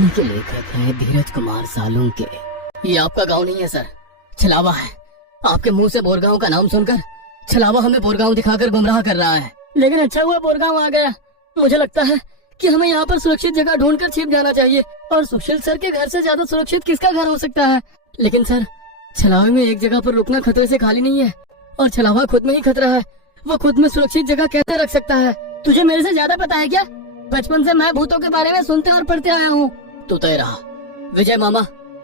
कहानी के लेखक हैं धीरज कुमार सालुंके। ये आपका गांव नहीं है सर, छलावा है। आपके मुंह से बोरगांव का नाम सुनकर छलावा हमें बोरगांव दिखाकर गुमराह कर रहा है। लेकिन अच्छा हुआ बोरगांव आ गया। मुझे लगता है कि हमें यहाँ पर सुरक्षित जगह ढूंढकर छिप जाना चाहिए। और सुशील सर के घर से ज्यादा सुरक्षित किसका घर हो सकता है? लेकिन सर, छलावे में एक जगह पर रुकना खतरे से खाली नहीं है। और छलावा खुद में ही खतरा है। वो खुद में सुरक्षित जगह कैसे रख सकता है? तुझे मेरे से ज्यादा पता है क्या? बचपन से मैं भूतों के बारे में सुनते और पढ़ते आया हूँ। तो तय रहा। विजय मामा,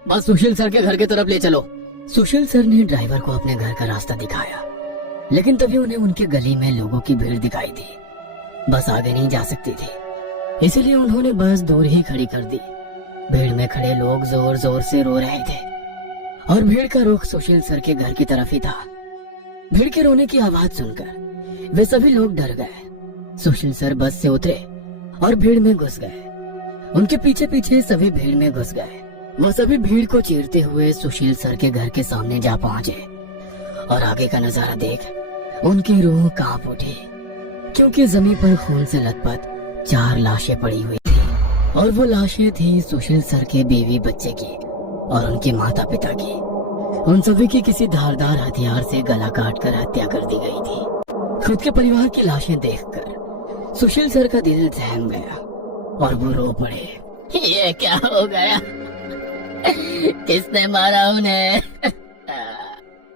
बस सुशील सर के घर की तरफ ले चलो। सुशील सर ने ड्राइवर को अपने घर का रास्ता दिखाया, लेकिन तभी उन्हें उनके गली में लोगों की भीड़ दिखाई दी। बस आगे नहीं जा सकती थी, इसीलिए उन्होंने बस दूर ही खड़ी कर दी। भीड़ में खड़े लोग जोर जोर से रो रहे थे और भीड़ का रुख सुशील सर के घर की तरफ ही था। भीड़ के रोने की आवाज सुनकर वे सभी लोग डर गए। सुशील सर बस से उतरे और भीड़ में घुस गए। उनके पीछे पीछे सभी भीड़ में घुस गए। वो सभी भीड़ को चीरते हुए सुशील सर के घर के सामने जा पहुंचे और आगे का नजारा देख उनकी रूह कांप उठी, क्योंकि जमीन पर खून से लथपथ 4 लाशें पड़ी हुई थी। और वो लाशें थी सुशील सर के बीवी बच्चे की और उनके माता पिता की। उन सभी की किसी धारदार हथियार से गला काट कर हत्या कर दी गई थी। खुद के परिवार की लाशें देखकर सुशील सर का दिल सहम गया और वो रो पड़े। ये क्या हो गया? किसने मारा उन्हें?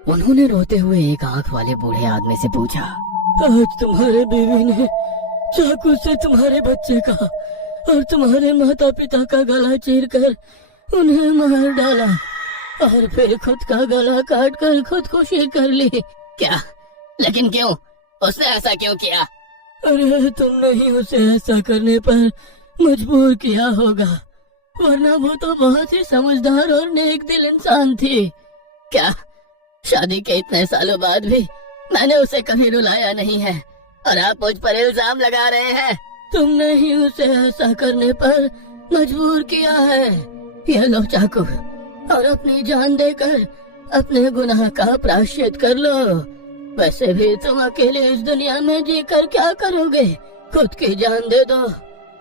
उन्होंने रोते हुए एक आंख वाले बूढ़े आदमी से पूछा, आज तुम्हारे बीवी ने चाकू से तुम्हारे बच्चे का और तुम्हारे माता पिता का गला चीरकर उन्हें मार डाला और फिर खुद का गला काट कर खुदकुशी कर ली क्या? लेकिन क्यों? उसने ऐसा क्यों किया? अरे तुमने ही उसे ऐसा करने पर मजबूर किया होगा, वरना वो तो बहुत ही समझदार और नेक दिल इंसान थी। क्या? शादी के इतने सालों बाद भी मैंने उसे कभी रुलाया नहीं है और आप मुझ पर इल्जाम लगा रहे हैं? तुमने ही उसे ऐसा करने पर मजबूर किया है। ये लो चाकू और अपनी जान देकर अपने गुनाह का प्रायश्चित कर लो। वैसे भी तुम अकेले इस दुनिया में जीकर क्या करोगे? खुद की जान दे दो,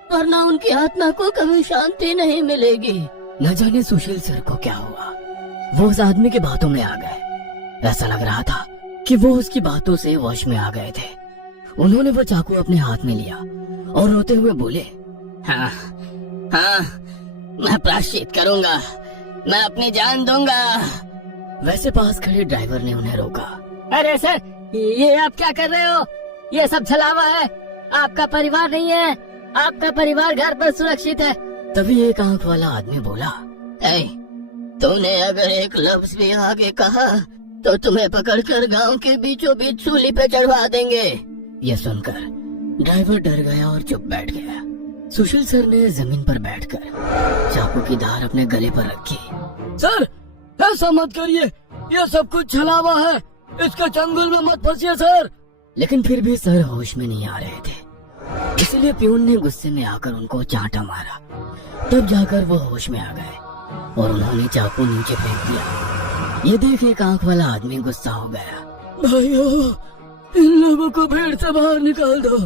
वरना उनकी आत्मा को कभी शांति नहीं मिलेगी। न जाने सुशील सर को क्या हुआ, वो उस आदमी की बातों में आ गए। ऐसा लग रहा था कि वो उसकी बातों से वश में आ गए थे। उन्होंने वो चाकू अपने हाथ में लिया और रोते हुए बोले, हाँ हाँ, मैं प्रायश्चित करूंगा, मैं अपनी जान दूंगा। वैसे पास खड़े ड्राइवर ने उन्हें रोका। अरे सर, ये आप क्या कर रहे हो? ये सब छलावा है, आपका परिवार नहीं है। आपका परिवार घर पर सुरक्षित है। तभी एक आंख वाला आदमी बोला, तूने अगर एक लफ्ज भी आगे कहा तो तुम्हें पकड़कर गांव के बीचों बीच सूली पे चढ़वा देंगे। यह सुनकर ड्राइवर डर गया और चुप बैठ गया। सुशील सर ने जमीन पर बैठकर चाकू की धार अपने गले पर रखी। सर, ऐसा मत करिए, यह सब कुछ छलावा है, इसके चंगुल में मत फंसिए सर। लेकिन फिर भी सर होश में नहीं आ रहे थे, इसलिए प्यून ने गुस्से में आकर उनको चांटा मारा। तब जाकर वो होश में आ गए और उन्होंने चाकू नीचे फेंक दिया। ये देख एक आंख वाला आदमी गुस्सा हो गया। भाइयों, इन लोगों को भीड़ से बाहर निकाल दो,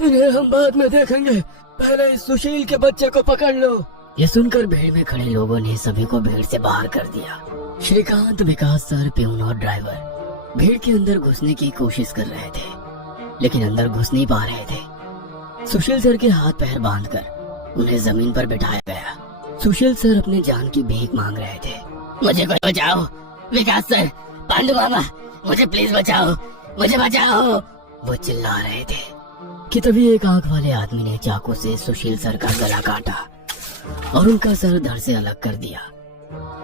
इन्हें हम बाद में देखेंगे, पहले इस सुशील के बच्चे को पकड़ लो। ये सुनकर भीड़ में खड़े लोगों ने सभी को भीड़ से बाहर कर दिया। श्रीकांत, विकास सर, प्यून और ड्राइवर भीड़ के अंदर घुसने की कोशिश कर रहे थे, लेकिन अंदर घुस नहीं पा रहे थे। सुशील सर के हाथ पैर बांधकर उन्हें जमीन पर बिठाया गया। सुशील सर अपनी जान की भीख मांग रहे थे। मुझे कोई बचाओ, विकास सर, पांडु मामा, मुझे प्लीज बचाओ, मुझे बचाओ, वो चिल्ला रहे थे कि तभी एक आंख वाले आदमी ने चाकू से सुशील सर का गला काटा और उनका सर धड़ से अलग कर दिया।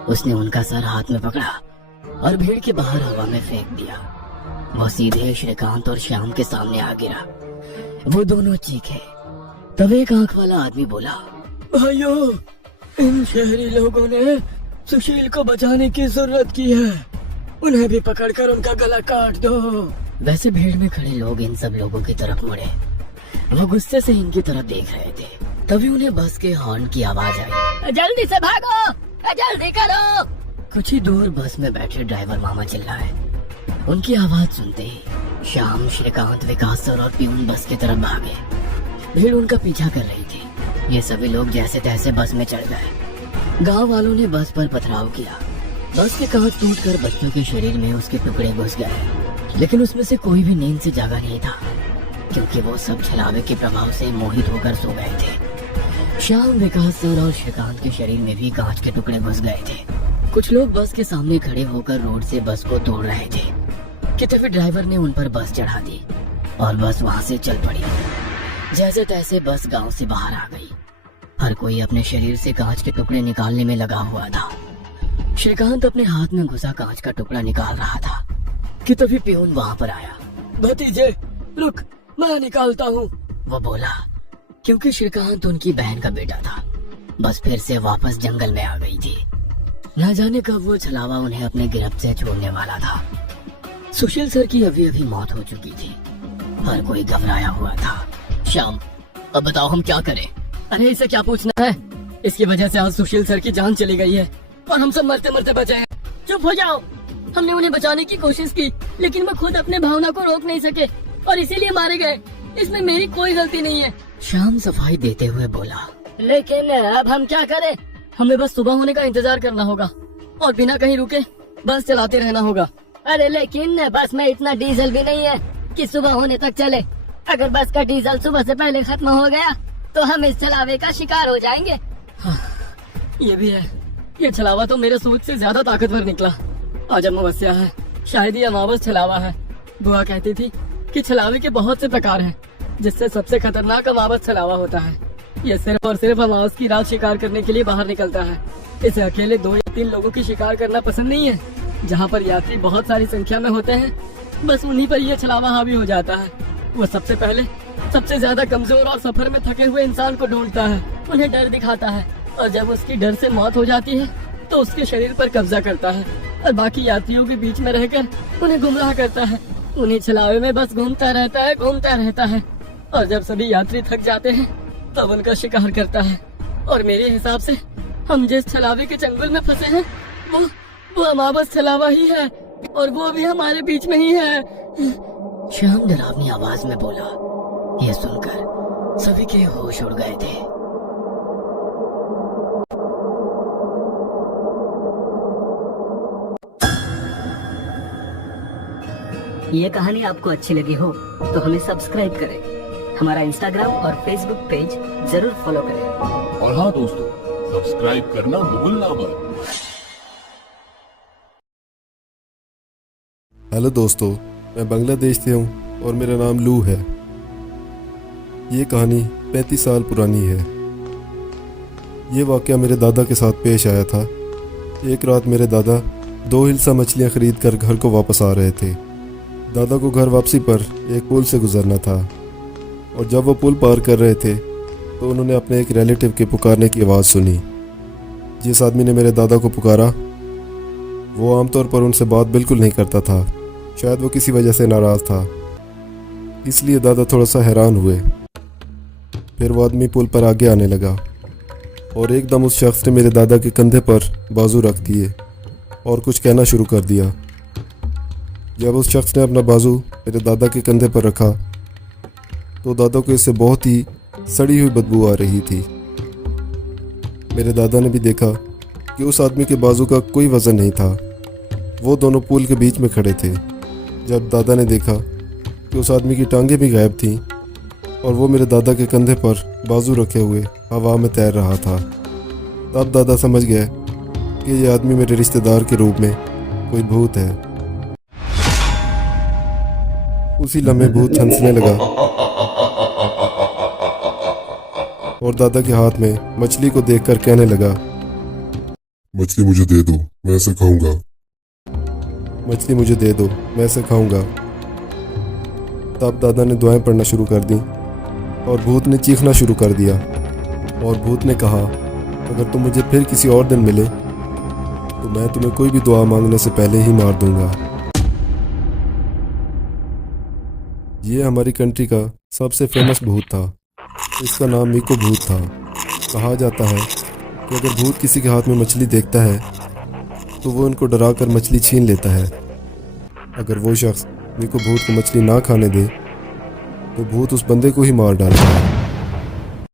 उसने उनका सर हाथ में पकड़ा और भीड़ के बाहर हवा में फेंक दिया। वो सीधे श्रीकांत और श्याम के सामने आ गिरा। वो दोनों चीखे। तब एक आंख वाला आदमी बोला, भाइयों, इन शहरी लोगों ने सुशील को बचाने की जरूरत की है, उन्हें भी पकड़कर उनका गला काट दो। वैसे भीड़ में खड़े लोग इन सब लोगों की तरफ मुड़े। वो गुस्से से इनकी तरफ देख रहे थे। तभी उन्हें बस के हॉर्न की आवाज आई। जल्दी से भागो, जल्दी करो। कुछ ही दूर बस में बैठे ड्राइवर मामा चिल्लाए। उनकी आवाज सुनते ही श्याम, श्रीकांत, विकास सर और प्यून बस की तरफ भागे। भीड़ उनका पीछा कर रही थी। ये सभी लोग जैसे तैसे बस में चढ़ गए। गांव वालों ने बस पर पथराव किया। बस के कांच टूटकर बच्चों के शरीर में उसके टुकड़े घुस गए, लेकिन उसमें से कोई भी नींद से जागा नहीं था, क्योंकि वो सब छलावे के प्रभाव से मोहित होकर सो गए थे। शाम, विकास सर और श्रीकांत के शरीर में भी कांच के टुकड़े घुस गए थे। कुछ लोग बस के सामने खड़े होकर रोड से बस को तोड़ रहे थे कि तभी ड्राइवर ने उन पर बस चढ़ा दी और बस वहाँ से चल पड़ी। जैसे तैसे बस गांव से बाहर आ गई। हर कोई अपने शरीर से कांच के टुकड़े निकालने में लगा हुआ था। श्रीकांत अपने हाथ में घुसा कांच का टुकड़ा निकाल रहा था कि तभी पियून वहाँ पर आया। भतीजे रुक, मैं निकालता हूँ, वो बोला, क्योंकि श्रीकांत उनकी बहन का बेटा था। बस फिर से वापस जंगल में आ गई थी। न जाने कब वो छलावा उन्हें अपने गिरफ्त से छोड़ने वाला था। सुशील सर की अभी अभी मौत हो चुकी थी। हर कोई घबराया हुआ था। श्याम, अब बताओ हम क्या करें? अरे इसे क्या पूछना है? इसकी वजह से आज सुशील सर की जान चली गई है और हम सब मरते मरते बचे हैं। चुप हो जाओ। हमने उन्हें बचाने की कोशिश की, लेकिन वो खुद अपने भावना को रोक नहीं सके और इसीलिए मारे गए। इसमें मेरी कोई गलती नहीं है। श्याम सफाई देते हुए बोला, लेकिन अब हम क्या करें? हमें बस सुबह होने का इंतजार करना होगा और बिना कहीं रुके बस चलाते रहना होगा। अरे लेकिन बस में इतना डीजल भी नहीं है कि सुबह होने तक चले। अगर बस का डीजल सुबह से पहले खत्म हो गया तो हम इस छलावे का शिकार हो जाएंगे। हाँ, ये भी है। ये छलावा तो मेरे सोच से ज्यादा ताकतवर निकला। आज अमावस्या है, शायद ये अमावस छलावा है। बुआ कहती थी कि छलावे के बहुत से प्रकार हैं, जिससे सबसे खतरनाक अमावस छलावा होता है। ये सिर्फ और सिर्फ अमावस की रात शिकार करने के लिए बाहर निकलता है। इसे अकेले 2 या 3 लोगों की शिकार करना पसंद नहीं है। जहाँ पर यात्री बहुत सारी संख्या में होते हैं, बस उन्हीं पर यह छलावा हावी हो जाता है। वो सबसे पहले सबसे ज्यादा कमजोर और सफर में थके हुए इंसान को ढूंढता है, उन्हें डर दिखाता है, और जब उसकी डर से मौत हो जाती है तो उसके शरीर पर कब्जा करता है और बाकी यात्रियों के बीच में रहकर उन्हें गुमराह करता है। उन्हीं छलावे में बस घूमता रहता है और जब सभी यात्री थक जाते हैं तब उनका शिकार करता है। और मेरे हिसाब से हम जिस छलावे के चंगुल में फंसे हैं वो अमावस छलावा ही है, और वो भी हमारे बीच में ही है। श्याम डरावनी आवाज में बोला। यह सुनकर सभी के होश उड़ गए थे। ये कहानी आपको अच्छी लगी हो तो हमें सब्सक्राइब करें। हमारा इंस्टाग्राम और फेसबुक पेज जरूर फॉलो करें। और हाँ दोस्तों, सब्सक्राइब करना भूलना मत। हेलो दोस्तों, मैं बांग्लादेश से हूँ और मेरा नाम लू है। ये कहानी 35 साल पुरानी है। ये वाक़या मेरे दादा के साथ पेश आया था। एक रात मेरे दादा 2 हिल्सा मछलियाँ खरीद कर घर को वापस आ रहे थे। दादा को घर वापसी पर एक पुल से गुजरना था, और जब वो पुल पार कर रहे थे तो उन्होंने अपने एक रिलेटिव के पुकारने की आवाज़ सुनी। जिस आदमी ने मेरे दादा को पुकारा वो आमतौर पर उनसे बात बिल्कुल नहीं करता था। शायद वो किसी वजह से नाराज़ था, इसलिए दादा थोड़ा सा हैरान हुए। फिर वो आदमी पुल पर आगे आने लगा और एकदम उस शख्स ने मेरे दादा के कंधे पर बाजू रख दिए और कुछ कहना शुरू कर दिया। जब उस शख्स ने अपना बाजू मेरे दादा के कंधे पर रखा तो दादा को इससे बहुत ही सड़ी हुई बदबू आ रही थी। मेरे दादा ने भी देखा कि उस आदमी के बाजू का कोई वज़न नहीं था। वो दोनों पुल के बीच में खड़े थे। जब दादा ने देखा कि उस आदमी की टांगें भी गायब थीं और वो मेरे दादा के कंधे पर बाजू रखे हुए हवा में तैर रहा था, तब दादा समझ गए कि ये आदमी मेरे रिश्तेदार के रूप में कोई भूत है। उसी लम्हे भूत हंसने लगा और दादा के हाथ में मछली को देखकर कहने लगा, मछली मुझे दे दो, मैं इसे खाऊंगा। मछली मुझे दे दो, मैं इसे खाऊंगा। तब दादा ने दुआएं पढ़ना शुरू कर दी और भूत ने चीखना शुरू कर दिया। और भूत ने कहा, अगर तुम मुझे फिर किसी और दिन मिले तो मैं तुम्हें कोई भी दुआ मांगने से पहले ही मार दूंगा। ये हमारी कंट्री का सबसे फेमस भूत था। इसका नाम मीको भूत था। कहा जाता है कि अगर भूत किसी के हाथ में मछली देखता है तो वो उनको डराकर मछली छीन लेता है। अगर वो शख्स मीको भूत को मछली ना खाने दे तो भूत उस बंदे को ही मार डालता है।